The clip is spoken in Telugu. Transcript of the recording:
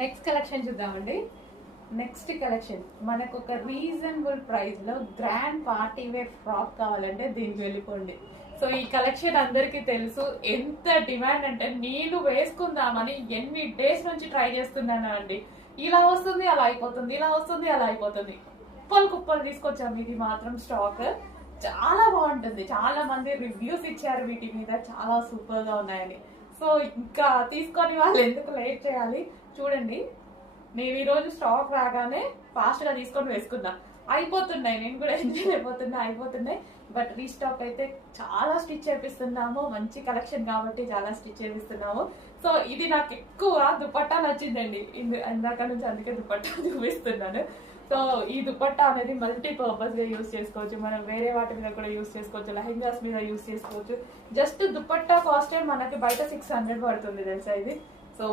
నెక్స్ట్ కలెక్షన్ చూద్దామండి. నెక్స్ట్ కలెక్షన్ మనకు ఒక రీజనబుల్ ప్రైస్ లో గ్రాండ్ పార్టీ వేర్ ఫ్రాక్ కావాలంటే దీనికి వెళ్ళిపోండి. సో ఈ కలెక్షన్ అందరికీ తెలుసు, ఎంత డిమాండ్ అంటే నేను వేసుకుందామని ఎన్ని డేస్ నుంచి ట్రై చేస్తున్నాను అండి. ఇలా వస్తుంది అలా అయిపోతుంది, ఇలా వస్తుంది అలా అయిపోతుంది. కుప్పలు కుప్పలు తీసుకొచ్చాము. ఇది మాత్రం స్టాక్ చాలా బాగుంటుంది. చాలా మంది రివ్యూస్ ఇచ్చారు వీటి మీద, చాలా సూపర్ గా ఉన్నాయని. సో ఇంకా తీసుకొని వాళ్ళు ఎందుకు లేట్ చేయాలి, చూడండి. నేను ఈ రోజు స్టాక్ రాగానే ఫాస్ట్ గా తీసుకొని వేసుకున్నా. అయిపోతున్నాయి, నేను కూడా ఎంజాయ్ అయిపోతున్నాయి. బట్ రీస్టాక్ అయితే చాలా స్టిచ్ చేపిస్తున్నాము. మంచి కలెక్షన్ కాబట్టి చాలా స్టిచ్ చేపిస్తున్నాము. సో ఇది నాకు ఎక్కువ దుపట్టా నచ్చిందండి ఇందాక నుంచి, అందుకే దుపట్టా చూపిస్తున్నాను. సో ఈ దుపట్టా అనేది మల్టీపర్పస్ గా యూస్ చేసుకోవచ్చు. మనం వేరే వాటి మీద కూడా యూస్ చేసుకోవచ్చు, లెహెంగాస్ మీద యూస్ చేసుకోవచ్చు. జస్ట్ దుపట్టా కాస్ట్ మనకి బయట 600 పడుతుంది తెలుసా ఇది. సో